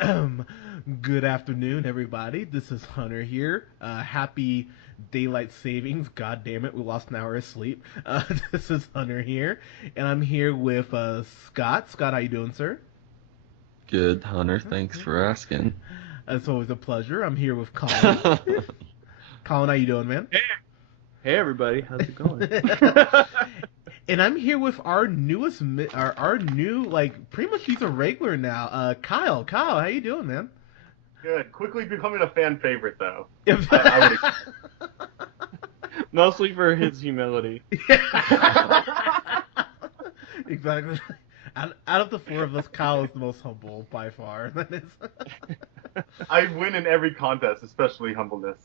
Um, Good afternoon, everybody. This is Hunter here. Happy daylight savings. God damn it, we lost an hour of sleep. This is Hunter here, and I'm here with Scott. Scott, how you doing, sir? Good, Hunter. Thanks for asking. It's always a pleasure. I'm here with Colin. Colin, how you doing, man? Hey, hey everybody, how's it going? And I'm here with our newest, our new, like, pretty much he's a regular now. Kyle. Kyle, how you doing, man? Good. Quickly becoming a fan favorite, though. If- Mostly for his humility. Exactly. Out of the four of us, Kyle is the most humble by far. That is. I win in every contest, especially humbleness.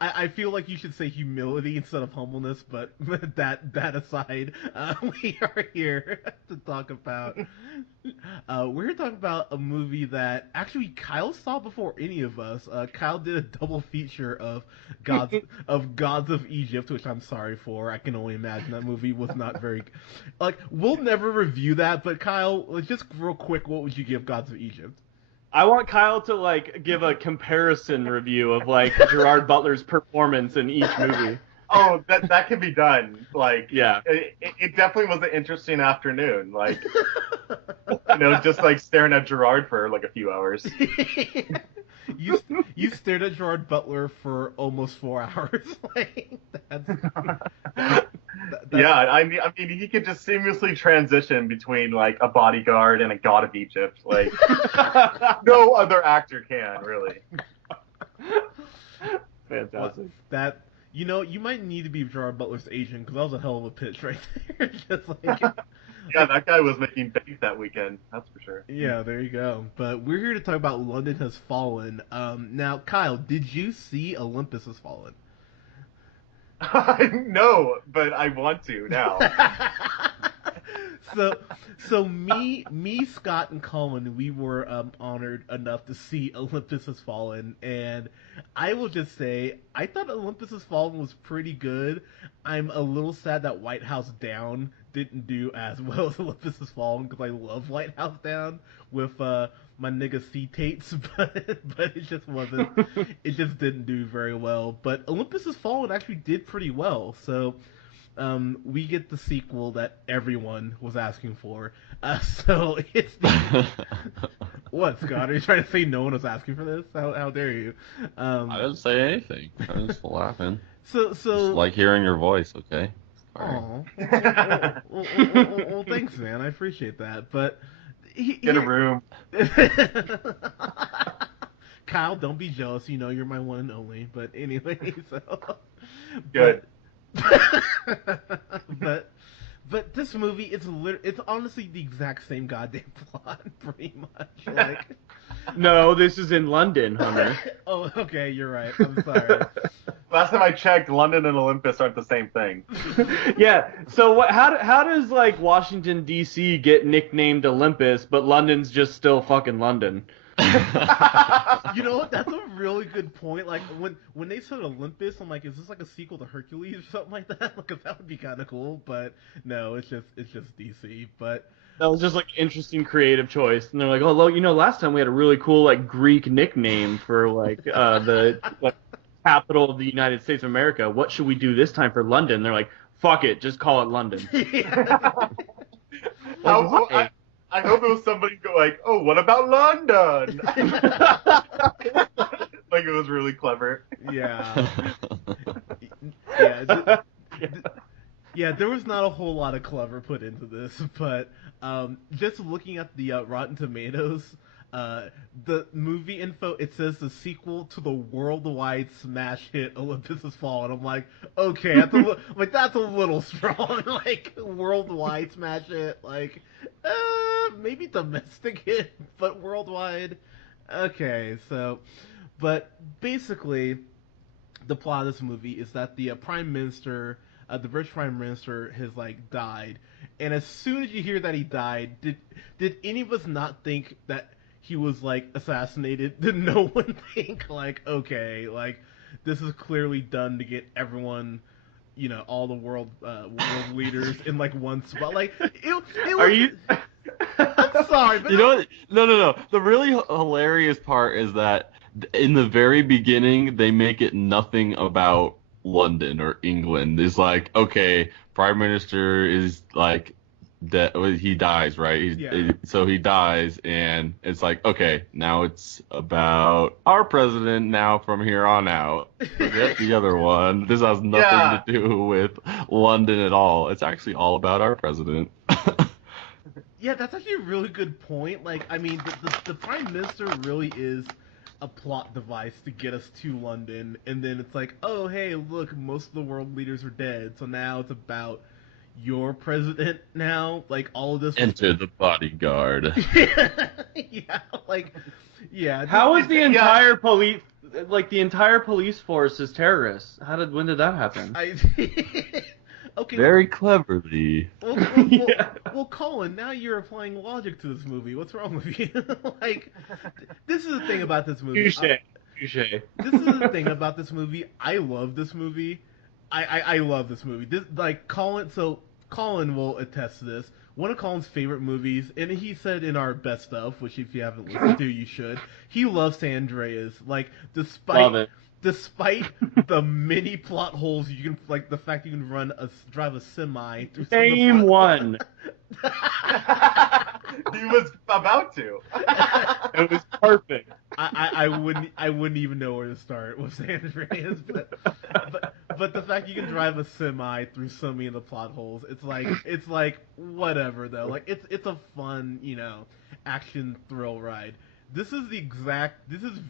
I feel like you should say humility instead of humbleness, but that aside, we are here to talk about. We're here to talk about a movie that actually Kyle saw before any of us. Kyle did a double feature of Gods of Egypt, which I'm sorry for. I can only imagine that movie was not very. Like, we'll never review that, but Kyle, just real quick, what would you give Gods of Egypt? I want Kyle to give a comparison review of Gerard Butler's performance in each movie. Oh, that can be done. Yeah. It definitely was an interesting afternoon. Just staring at Gerard for a few hours. You stared at Gerard Butler for almost 4 hours. That's, Yeah, I mean, he could just seamlessly transition between a bodyguard and a god of Egypt. No other actor can really. Fantastic. That you might need to be Gerard Butler's agent because that was a hell of a pitch right there. Just like. Yeah, that guy was making bank that weekend. That's for sure. Yeah, there you go. But we're here to talk about London Has Fallen. Now, Kyle, did you see Olympus Has Fallen? No, but I want to now. So, Scott, and Colin, we were honored enough to see Olympus Has Fallen, and I will just say I thought Olympus Has Fallen was pretty good. I'm a little sad that White House Down didn't do as well as Olympus Has Fallen because I love White House Down with my nigga C Tates, but it just wasn't. It just didn't do very well. But Olympus Has Fallen actually did pretty well, so. We get the sequel that everyone was asking for. So it's what, Scott? Are you trying to say no one was asking for this? How dare you? I didn't say anything. I was just laughing. So Just like hearing your voice, okay? Sorry. Aw. Well, thanks, man. I appreciate that. But Get a room. Kyle, don't be jealous. You know you're my one and only. But anyway, so Good. but this movie, it's honestly the exact same goddamn plot, pretty much. No, this is in London, Hunter. Oh, okay, you're right. I'm sorry. Last time I checked, London and Olympus aren't the same thing. Yeah. So how does Washington D.C. get nicknamed Olympus, but London's just still fucking London? You know what? That's a really good point. Like when they said Olympus, I'm like, is this like a sequel to Hercules or something like that? Because that would be kind of cool. But no, it's just DC. But That was just an interesting creative choice. And they're like, oh, look, last time we had a really cool Greek nickname for the capital of the United States of America. What should we do this time for London? They're like, fuck it, just call it London. I hope it was somebody oh, what about London? It was really clever. yeah, yeah. Yeah, there was not a whole lot of clever put into this, but just looking at the Rotten Tomatoes, the movie info, it says the sequel to the worldwide smash hit Olympus Has Fallen. I'm like, okay, that's a little strong. Worldwide smash hit, maybe domestic hit, but worldwide. Okay, so, but basically, the plot of this movie is that the Prime Minister, the British Prime Minister, has died, and as soon as you hear that he died, did any of us not think that he was assassinated? Did no one think okay, this is clearly done to get everyone, all the world leaders in one spot? It was, Are you I'm sorry, but You know what? No. The really hilarious part is that in the very beginning, they make it nothing about London or England. It's like, okay, Prime Minister is like that. He dies, right? Yeah. So he dies, and it's like, okay, now it's about our president now from here on out. Forget the other one. This has nothing to do with London at all. It's actually all about our president. Yeah, that's actually a really good point. Like, I mean, the Prime Minister really is a plot device to get us to London, and then it's like, oh, hey, look, most of the world leaders are dead, so now it's about your president now. Like, all of this... Enter the bodyguard. Yeah, like, yeah. How is the entire police, like, the entire police force is terrorists? When did that happen? Okay. Very cleverly. Well, Colin, now you're applying logic to this movie. What's wrong with you? Like, this is the thing about this movie. Touche. This is the thing about this movie. I love this movie. I love this movie. This, like, Colin will attest to this. One of Colin's favorite movies, and he said in our best stuff, which if you haven't listened to, you should. He loves San Andreas. Like, despite the many plot holes, you can, like, the fact you can drive a semi through some of the Name plot one. He was about to. It was perfect. I wouldn't even know where to start with San Andreas, but the fact you can drive a semi through so many of the plot holes, it's like whatever though. Like, it's a fun, action thrill ride. This is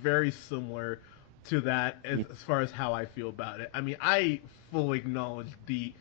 very similar to that as far as how I feel about it. I mean, I fully acknowledge the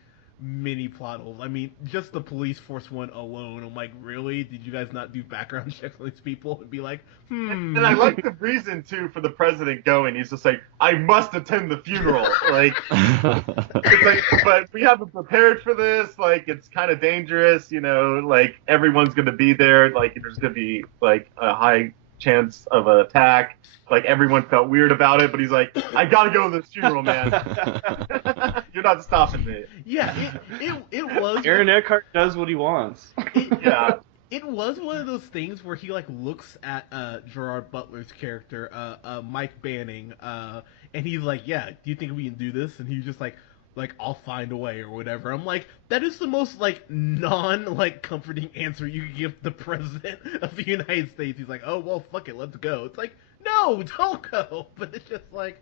mini plot holes. I mean, just the police force one alone, I'm like, really? Did you guys not do background checks on these people and be like, And I like the reason too for the president going. He's just like, I must attend the funeral. Like, it's like, but we haven't prepared for this. Like, it's kind of dangerous, like everyone's gonna be there. Like, there's gonna be like a high chance of an attack. Like, everyone felt weird about it, but he's like, I gotta go to this funeral, man. You're not stopping me. Yeah, it was. Aaron Eckhart does what he wants. It was one of those things where he, like, looks at Gerard Butler's character, Mike Banning, and he's like, yeah, do you think we can do this? And he's just like, I'll find a way or whatever. I'm like, that is the most, like, comforting answer you could give the president of the United States. He's like, oh, well, fuck it, let's go. It's like, no, don't go. But it's just like,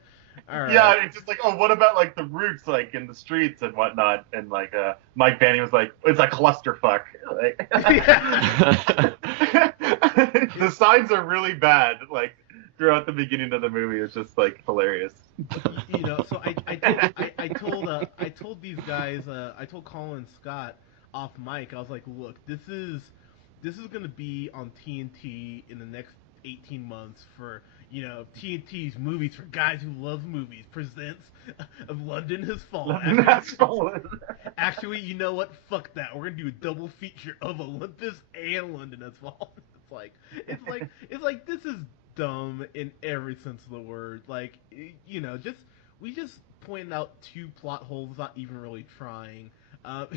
all right. Yeah, it's just like, oh, what about, like, the routes, like, in the streets and whatnot? And, like, Mike Banning was like, it's a clusterfuck. Like, the signs are really bad, like, throughout the beginning of the movie. It's just, like, hilarious. So I told these guys, I told Colin and Scott off mic, I was like, look, this is going to be on TNT in the next 18 months for, TNT's Movies for Guys Who Love Movies presents of London Has Fallen. Actually, you know what? Fuck that. We're going to do a double feature of Olympus and London Has Fallen. It's like this is dumb in every sense of the word. Like, we just pointed out two plot holes without even really trying. And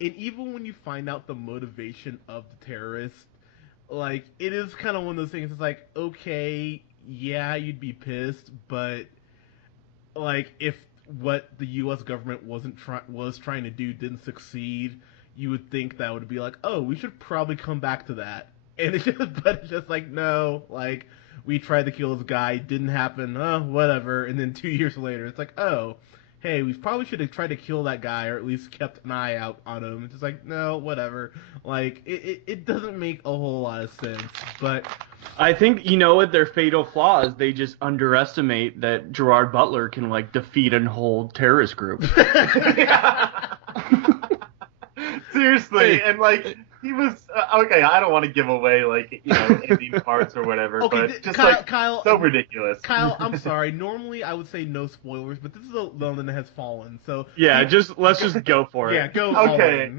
even when you find out the motivation of the terrorist, like, it is kind of one of those things. It's like, okay, yeah, you'd be pissed, but like, if what the U.S. government was trying to do didn't succeed, you would think that would be like, oh, we should probably come back to that. And it's just like, no, like, we tried to kill this guy, didn't happen, whatever. And then 2 years later, it's like, oh, hey, we probably should have tried to kill that guy, or at least kept an eye out on him. It's just like, no, whatever. Like, it doesn't make a whole lot of sense, but... I think, what their fatal flaw is, they just underestimate that Gerard Butler can, like, defeat and hold terrorist group. Seriously, and, like... He was okay. I don't want to give away, like, ending parts or whatever, okay, but just Kyle, so ridiculous. Kyle, I'm sorry. Normally, I would say no spoilers, but this is London Has Fallen, so yeah, let's just go for it. Yeah, go. Okay,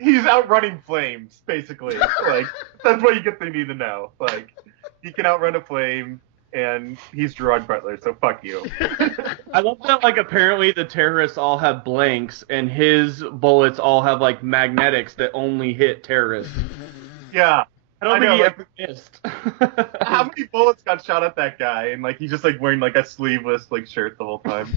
he's outrunning flames, basically. Like, that's what you need to know. Like, he can outrun a flame. and he's Gerard Butler, so fuck you. I love that, like, apparently the terrorists all have blanks, and his bullets all have, like, magnetics that only hit terrorists. Yeah. I don't think know, he like, ever missed. How many bullets got shot at that guy, and like he's just like wearing like a sleeveless like shirt the whole time?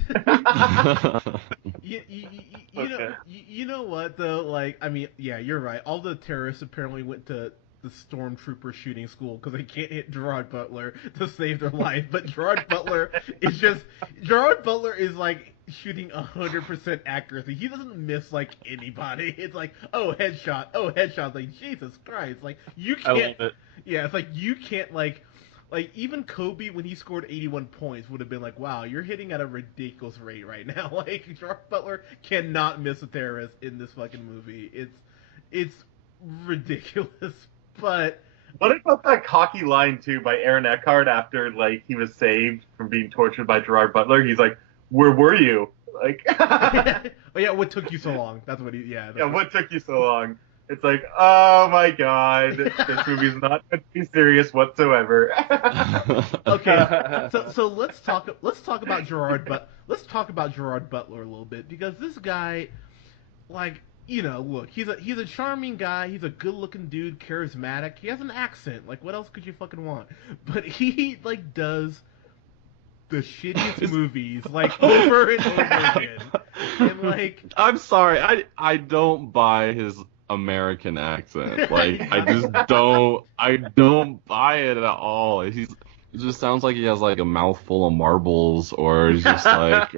You know what though? Like, I mean, yeah, you're right. All the terrorists apparently went to the stormtrooper shooting school because they can't hit Gerard Butler to save their life. But Gerard Butler is like shooting 100% accuracy. He doesn't miss like anybody. It's like, oh, headshot. It's like, Jesus Christ. Like, you can't. I love it. Yeah, it's like you can't like even Kobe when he scored 81 points would have been like, wow, you're hitting at a ridiculous rate right now. Like, Gerard Butler cannot miss a terrorist in this fucking movie. It's ridiculous. But what about that cocky line too by Aaron Eckhart after like he was saved from being tortured by Gerard Butler? He's like, "Where were you?" Like, oh yeah, what took you so long? That's what he. Yeah. What took you so long? It's like, oh my god, this movie's not going to be serious whatsoever. Okay, so let's talk about Gerard Butler a little bit, because this guy, like, you know, look, he's a charming guy, he's a good-looking dude, charismatic, he has an accent, like, what else could you fucking want? But he, like, does the shittiest movies, like, over and over again. And, like... I'm sorry, I don't buy his American accent. Like, I don't buy it at all. It just sounds like he has like a mouthful of marbles, or he's just like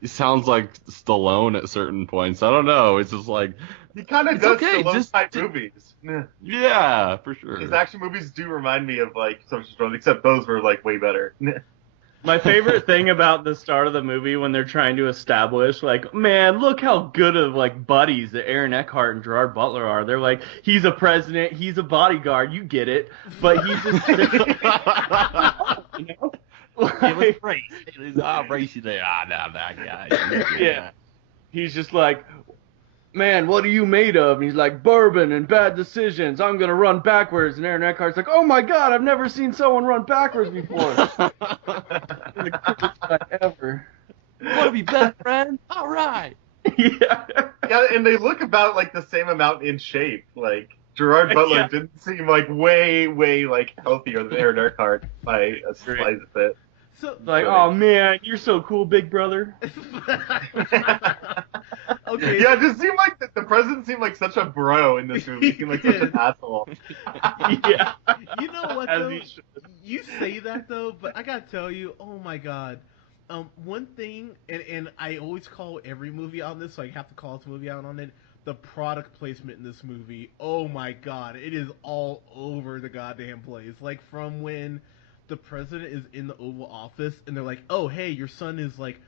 he sounds like Stallone at certain points. I don't know. It's just like he kind of does Stallone type movies. Yeah, for sure. His action movies do remind me of like Social Strong, except those were like way better. My favorite thing about the start of the movie when they're trying to establish, like, man, look how good of, like, buddies that Aaron Eckhart and Gerard Butler are. They're like, he's a president, he's a bodyguard, you get it, but he's just... you know? Like, it was race. It was racy there. That guy. Yeah. He's just like, man, what are you made of? And he's like, bourbon and bad decisions. I'm going to run backwards. And Aaron Eckhart's like, oh my God, I've never seen someone run backwards before. The coolest guy ever. You want to be best friends? All right. Yeah. Yeah, and they look about like the same amount in shape. Like, Gerard Butler didn't seem like way, like healthier than Aaron Eckhart by a slight bit. So, like, oh man, you're so cool, big brother. Okay. Yeah, it just seemed like the president seemed like such a bro in this movie. He seemed like such an asshole. Yeah. You know what, though? You say that, though, but I gotta tell you, oh my god. One thing, and I always call every movie on this, so I have to call this movie out on it, the product placement in this movie, oh my god, it is all over the goddamn place. Like, from when the president is in the Oval Office, and they're like, oh, hey, your son is, like,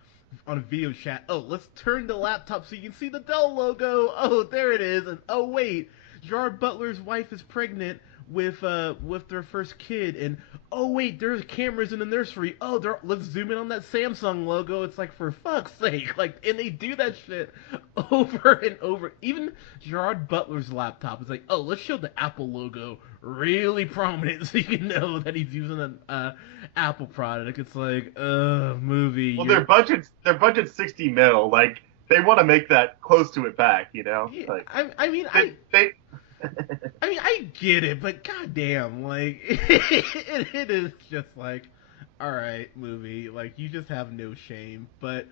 on a video chat. Oh, let's turn the laptop so you can see the Dell logo. Oh, there it is. And oh, wait, Gerard Butler's wife is pregnant with their first kid. And oh, wait, there's cameras in the nursery. Oh, let's zoom in on that Samsung logo. It's like, for fuck's sake. Like, and they do that shit over and over. Even Gerard Butler's laptop is like, oh, let's show the Apple logo really prominent so you can know that he's using an Apple product. It's like, movie. Well, their budget's 60 mil. Like, they want to make that close to it back, you know? Yeah, like, I mean, I get it, but goddamn, like, it is just like, all right, movie, like, you just have no shame. But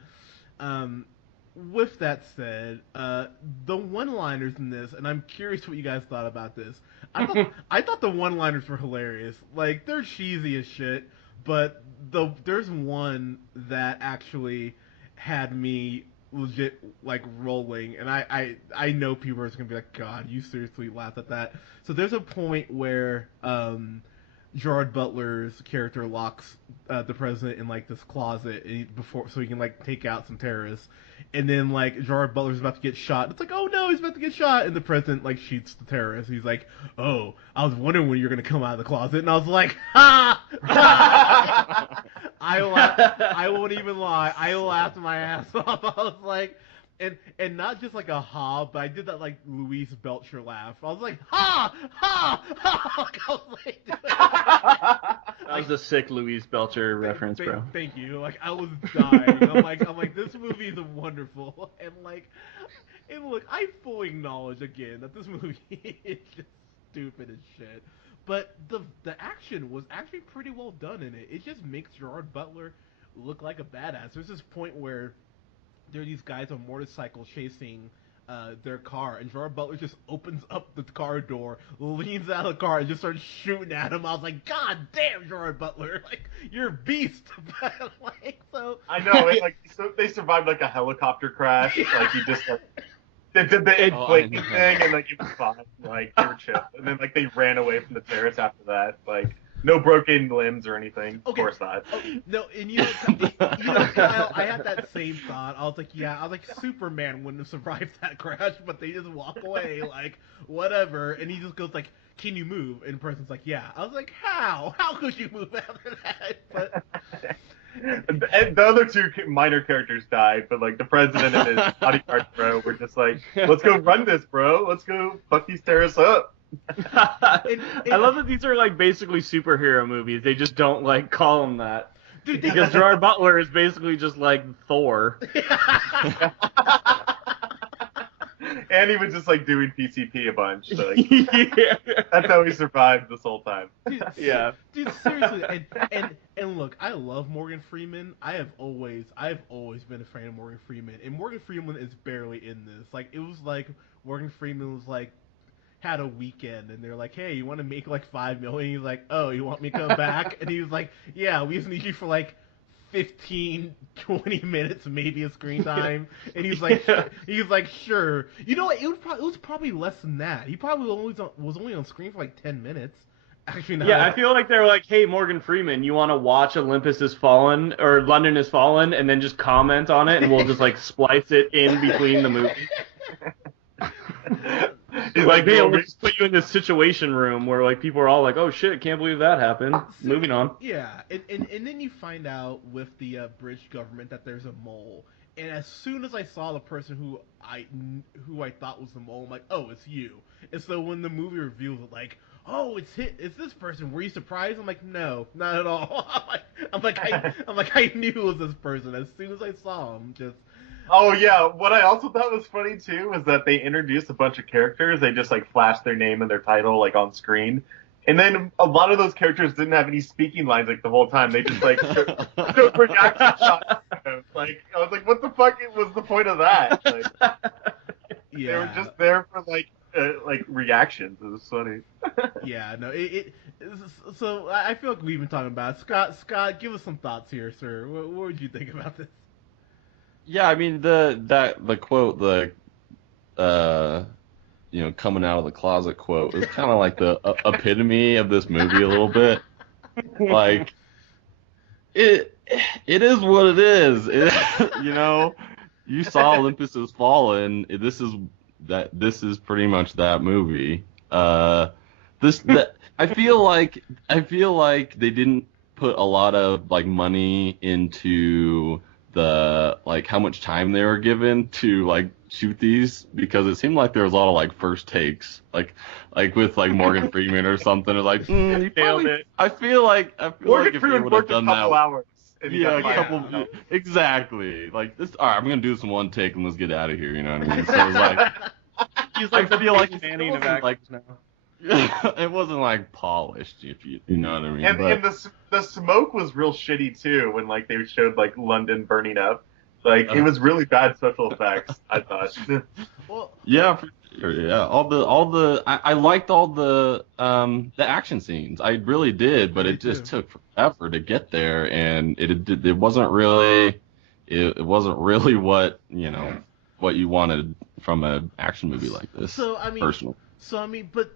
with that said, the one-liners in this, and I'm curious what you guys thought about this. I thought the one-liners were hilarious. Like, they're cheesy as shit, but there's one that actually had me legit, like, rolling, and I know people are just gonna be like, God, you seriously laughed at that. So there's a point where Gerard Butler's character locks the president in, like, this closet so he can, like, take out some terrorists, and then, like, Gerard Butler's about to get shot. It's like, oh no, he's about to get shot, and the president, like, shoots the terrorist. He's like, oh, I was wondering when you're gonna come out of the closet, and I was like, ha! I won't even lie, I laughed my ass off. I was like, And not just like a ha, but I did that like Louise Belcher laugh. I was like ha ha ha. Like, I was like, That was a sick Louise Belcher reference, bro. Thank you. Like I was dying. I'm like this movie is wonderful, and look, I fully acknowledge again that this movie is just stupid as shit. But the action was actually pretty well done in it. It just makes Gerard Butler look like a badass. There's this point where there are these guys on motorcycles chasing their car, and Gerard Butler just opens up the car door, leans out of the car, and just starts shooting at him. I was like, God damn, Gerard Butler, like you're a beast. But, like, so I know, so they survived like a helicopter crash. Like he just like they did the inflating thing, and like it was fine. Like they were chill, and then like they ran away from the terrace after that. Like no broken limbs or anything. Okay. Of course not. No, and you know, Kyle, I had that same thought. I was like, Superman wouldn't have survived that crash, but they just walk away, like, whatever. And he just goes like, can you move? And the person's like, yeah. I was like, how? How could you move after that? But And the other two minor characters died, but like the president and his bodyguard bro were just like, let's go run this, bro. Let's go fuck these terrorists up. I love that these are like basically superhero movies. They just don't like call them that. Dude, because Gerard Butler is basically just like Thor. And he was just like doing PCP a bunch. So, like, Yeah. that's how he survived this whole time. Dude, Yeah. Dude, seriously, and look, I love Morgan Freeman. I have always been a fan of Morgan Freeman, and Morgan Freeman is barely in this. Like, it was like Morgan Freeman was like had a weekend, and they're like, hey, you want to make like $5 million? He's like, oh, you want me to come back? And he was like, yeah, we just need you for like 15, 20 minutes, maybe of screen time. And he's like, sure. You know what? It was probably less than that. He probably was only on screen for like 10 minutes. Actually, no. Yeah, I feel like they were like, hey, Morgan Freeman, you want to watch Olympus Has Fallen or London Has Fallen, and then just comment on it, and we'll just like splice it in between the movie. Like, hey, we'll just put you in this situation room where like people are all like, oh shit, can't believe that happened. Moving on. Yeah, and then you find out with the British government that there's a mole. And as soon as I saw the person who I thought was the mole, I'm like, oh, it's you. And so when the movie reveals it, like, oh, it's this person. Were you surprised? I'm like, no, not at all. I'm like, I knew it was this person as soon as I saw him. Just. Oh yeah, what I also thought was funny too was that they introduced a bunch of characters. They just like flashed their name and their title like on screen, and then a lot of those characters didn't have any speaking lines like the whole time. They just like showed reaction shots. Like I was like, what the fuck was the point of that? Like, Yeah. They were just there for like reactions. It was funny. Yeah, no, so I feel like we've been talking about it. Scott, give us some thoughts here, sir. What would you think about this? Yeah, I mean the quote, coming out of the closet quote is kind of like the epitome of this movie a little bit. Like it is what it is. You saw Olympus Has Fallen. This is pretty much that movie. I feel like they didn't put a lot of like money into the like how much time they were given to like shoot these, because it seemed like there was a lot of like first takes, like with like Morgan Freeman or something. It's like I feel like Morgan if Freeman would have worked done a couple that, hours. yeah, exactly. Like this. All right, I'm gonna do this in one take and let's get out of here. You know what I mean? So it's like He's like I feel like the it Manning of wasn't actors like now. it wasn't like polished, if you know what I mean. And the smoke was real shitty too when like they showed like London burning up. Like it was really bad special effects, I thought. Well, yeah, for sure, yeah. I liked all the action scenes. I really did, but it just took forever to get there, and it wasn't really what what you wanted from an action movie like this. So I mean, personally. but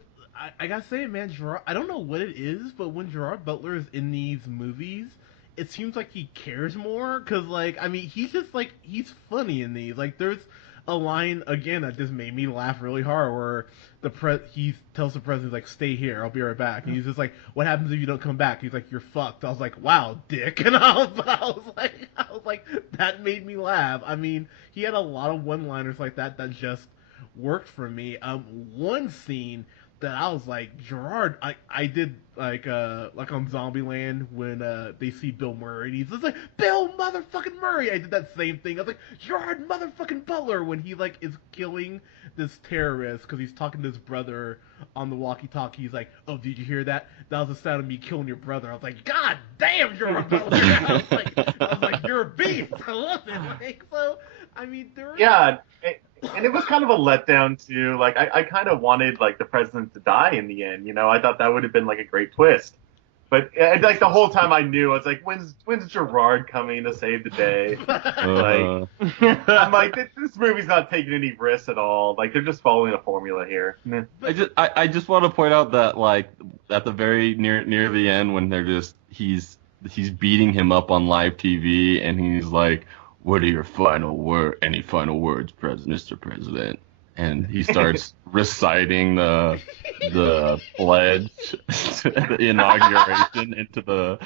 I gotta say, man, Gerard, I don't know what it is, but when Gerard Butler is in these movies, it seems like he cares more, because, like, I mean, he's just, like, he's funny in these. Like, there's a line again that just made me laugh really hard. Where he tells the president, like, "Stay here, I'll be right back." And he's just like, "What happens if you don't come back?" He's like, "You're fucked." I was like, "Wow, dick." And I was like, that made me laugh. I mean, he had a lot of one-liners like that just worked for me. One scene that I was like, Gerard, I did like on Zombieland when they see Bill Murray and he's just like, Bill motherfucking Murray. I did that same thing. I was like, Gerard motherfucking Butler, when he like is killing this terrorist because he's talking to his brother on the walkie-talkie. He's like, "Oh, did you hear that? That was the sound of me killing your brother." I was like, God damn, Gerard Butler. I was like, you're a beast. I love it. Like, so, I mean, Yeah, and it was kind of a letdown too. Like I kind of wanted like the president to die in the end. You know, I thought that would have been like a great twist. But like the whole time I knew, I was like, when's Gerard coming to save the day? Like, I'm like, this movie's not taking any risks at all. Like they're just following a formula here. I just want to point out that like at the very near the end when he's beating him up on live TV and he's like, "What are your any final words, Mr. President?" And he starts reciting the pledge, the inauguration into the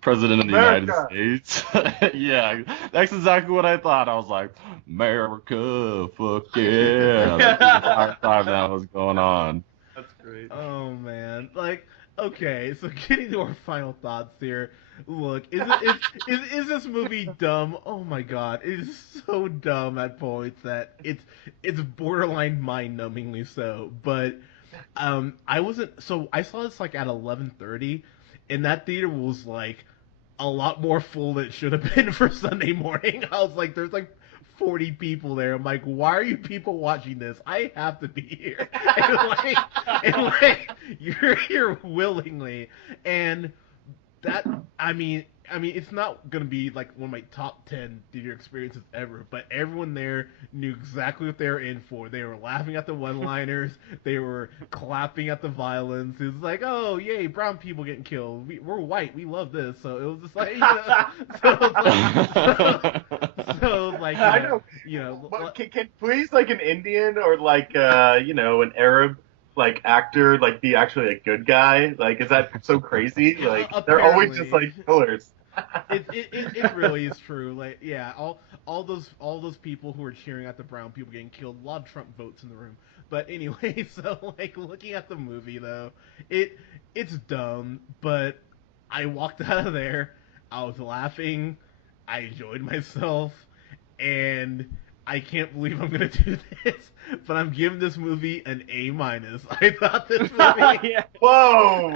President of the America. United States. Yeah, that's exactly what I thought. I was like, America, fuck yeah. That's the entire time that was going on. That's great. Oh man, like, okay, so getting to our final thoughts here. Look, is this movie dumb? Oh my god, it is so dumb at points that it's borderline mind-numbingly so. But I saw this like at 11:30, and that theater was like a lot more full than it should have been for Sunday morning. I was like, there's like 40 people there. I'm like, why are you people watching this? I have to be here. And you're here willingly. And that, I mean, it's not gonna be like one of my top 10 theater experiences ever, but everyone there knew exactly what they were in for. They were laughing at the one-liners, they were clapping at the violence. It was like, oh yay, brown people getting killed. We're white, we love this. So it was just like, I know. But can please like an Indian or like an Arab like actor like be actually a good guy? Like, is that so crazy? Like they're always just like killers. It really is true. Like, yeah, all those people who are cheering at the brown people getting killed, a lot of Trump votes in the room. But anyway, so like looking at the movie though, it's dumb, but I walked out of there, I was laughing, I enjoyed myself, and I can't believe I'm gonna do this, but I'm giving this movie an A-. I thought this movie. Whoa!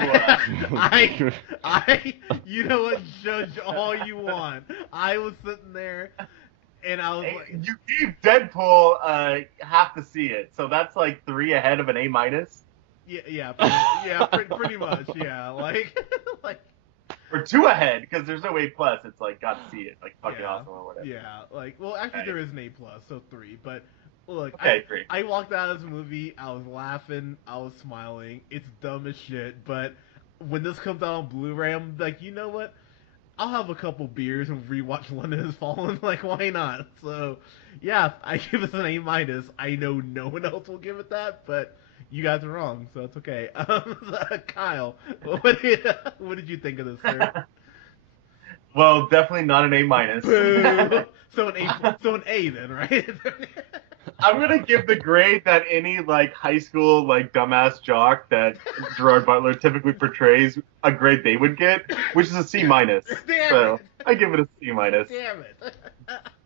You know what? Judge all you want. I was sitting there, and I was like, you gave Deadpool half to see it, so that's like 3 ahead of an A-. Yeah, pretty much, yeah, like. Or 2 ahead, because there's no A+. It's like, got to see it, like fucking awesome or whatever. Yeah, like, well, actually there is an A+, so 3. But look, okay, 3. I walked out of this movie, I was laughing, I was smiling. It's dumb as shit, but when this comes out on Blu-ray, I'm like, you know what? I'll have a couple beers and rewatch London Has Fallen. Like, why not? So, yeah, I give this an A-. I know no one else will give it that, but you guys are wrong, so it's okay. Kyle, what did you think of this, sir? Well, definitely not an A-. Boo. So an A then, right? I'm gonna give the grade that any like high school like dumbass jock that Gerard Butler typically portrays a grade they would get, which is a C-. Damn so it. I give it a C-. Damn it.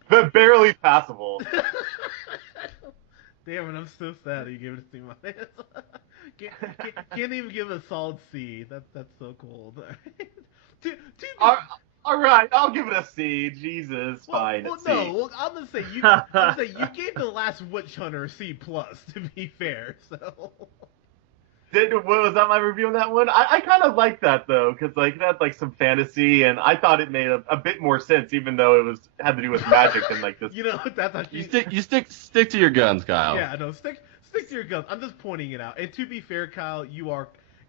But barely passable. Damn it, I'm so sad that you gave it a C-. Can't even give it a solid C. That's so cold. All right, I'll give it a C. Jesus, fine. Well, C. no. Well, I'm gonna say you gave The Last Witch Hunter a C+. To be fair, so. Was that my review on that one? I kind of like that though, because like it had like some fantasy, and I thought it made a bit more sense, even though it had to do with magic and like this. You know, that's actually... You stick to your guns, Kyle. Yeah, no, stick to your guns. I'm just pointing it out. And to be fair, Kyle, you are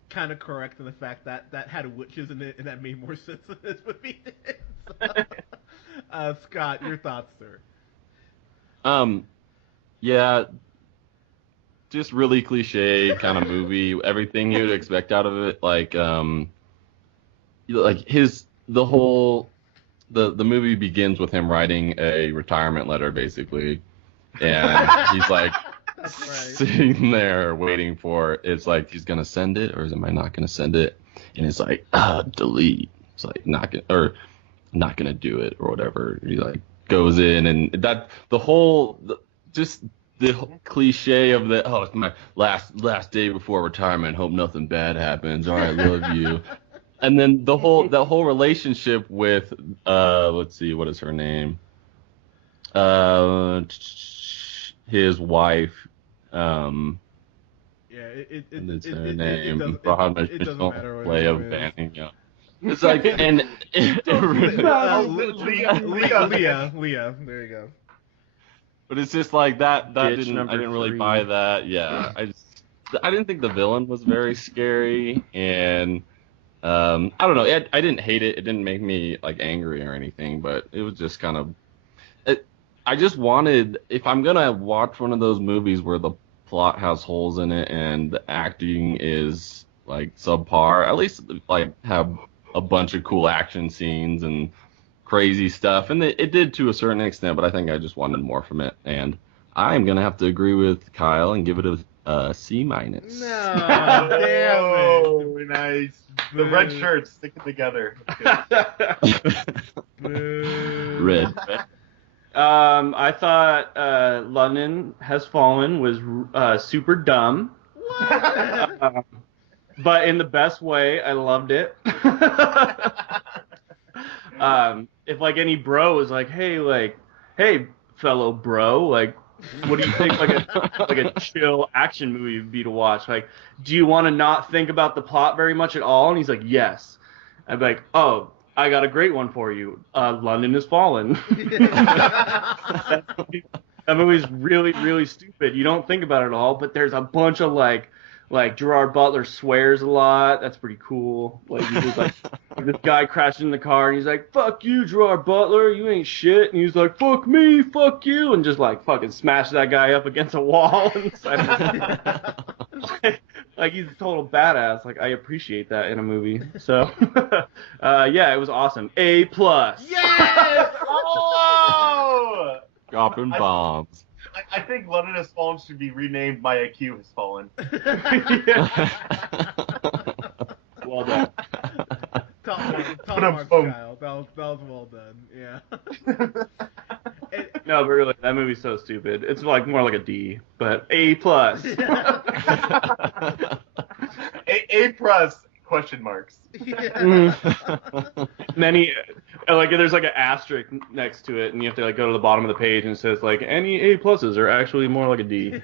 kind of correct in the fact that had witches in it, and that made more sense than this movie did. So, Scott, your thoughts, sir? Yeah, just really cliche kind of movie. Everything you would expect out of it, like the movie begins with him writing a retirement letter, basically, and he's like That's right. sitting there waiting for it. It's like he's gonna send it, or am I not gonna send it? And it's like delete. It's like not gonna do it or whatever. He like goes in, and that just the whole cliche of it's my last day before retirement. Hope nothing bad happens. All right, love you. And then that whole relationship with let's see, what is her name? His wife. Yeah, And it's her it name. doesn't matter what Way her of name is. banning. Yeah. It's like and it really, Leah. There you go. but it's just like that. I Bitch number didn't really 3. buy that. Yeah, I didn't think the villain was very scary, and I don't know. I didn't hate it. It didn't make me like angry or anything, but it was just kind of. I just wanted, if I'm gonna watch one of those movies where the plot has holes in it and the acting is like subpar, at least like have a bunch of cool action scenes and crazy stuff. And it did to a certain extent, but I think I just wanted more from it. And I'm gonna have to agree with Kyle and give it a C-. No, damn Oh, it. nice. The red shirts sticking together. Red. I thought London Has Fallen was super dumb, but in the best way. I loved it. If like any bro was like, hey, fellow bro, like, what do you think like a chill action movie would be to watch? Like, do you want to not think about the plot very much at all? And he's like, yes. I'd be like, oh, I got a great one for you. London Has Fallen. That movie's really, really stupid. You don't think about it at all, but there's a bunch of like Gerard Butler swears a lot. That's pretty cool. Like he was like this guy crashed in the car and he's like, "Fuck you, Gerard Butler, you ain't shit." And he's like, "Fuck me, fuck you," and just like fucking smash that guy up against a wall. Like he's a total badass. Like I appreciate that in a movie. So yeah, it was awesome. A+. Yes! Oh! Dropping bombs. I think London Has Fallen should be renamed My IQ Has Fallen. Well done. Top marks, Kyle. That was well done. Yeah. No, but really, that movie's so stupid. It's like more like a D, but A+. A+ question marks. Many, like there's like an asterisk next to it, and you have to like go to the bottom of the page, and it says like any A+ are actually more like a D.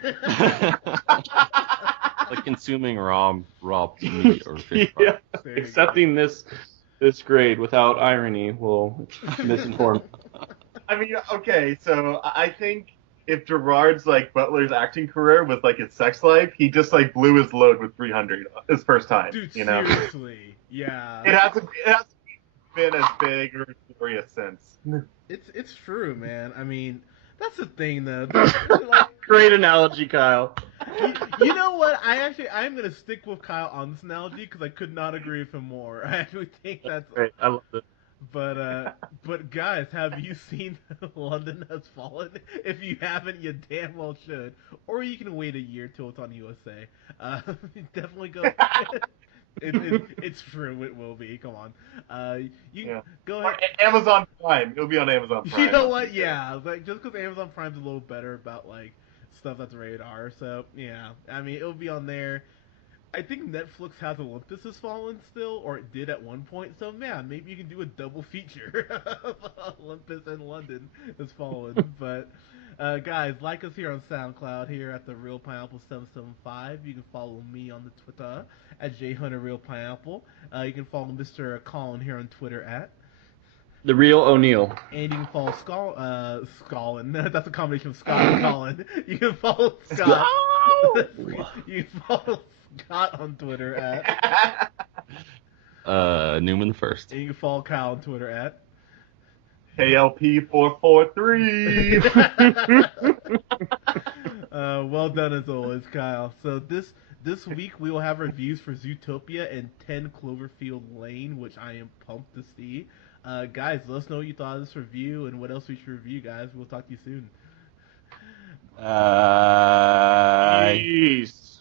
Like consuming raw meat or fish. Yeah, accepting this grade without irony will misinform. I mean, okay, so I think if Gerard's like Butler's acting career was like his sex life, he just like blew his load with 300 his first time. Dude, you know, seriously, yeah. it hasn't been as big or glorious since. It's true, man. I mean, that's the thing, though. Great analogy, Kyle. You know what? I'm gonna stick with Kyle on this analogy because I could not agree with him more. I actually think that's Great. I love it. But guys, have you seen London Has Fallen? If you haven't, you damn well should. Or you can wait a year till it's on USA. Definitely go. It's true. It will be. Come on. Go ahead. Or Amazon Prime. It'll be on Amazon Prime. You know what? Yeah, like just because Amazon Prime's a little better about like stuff that's rated R. So yeah, I mean it'll be on there. I think Netflix has Olympus Has Fallen still, or it did at one point. So man, maybe you can do a double feature of Olympus and London Has Fallen. But guys, like us here on SoundCloud here at the Real Pineapple 775. You can follow me on the Twitter at JHunterRealPineapple. You can follow Mr. Colin here on Twitter at The Real O'Neill. And you can follow Scolin. That's a combination of Scott and Colin. You can follow Scott. You can follow Scott on Twitter at Newman the First. And you can follow Kyle on Twitter at KLP443. Well done as always, Kyle. So this week we will have reviews for Zootopia and 10 Cloverfield Lane, which I am pumped to see. Guys, let us know what you thought of this review and what else we should review, guys. We'll talk to you soon. Bye. Peace.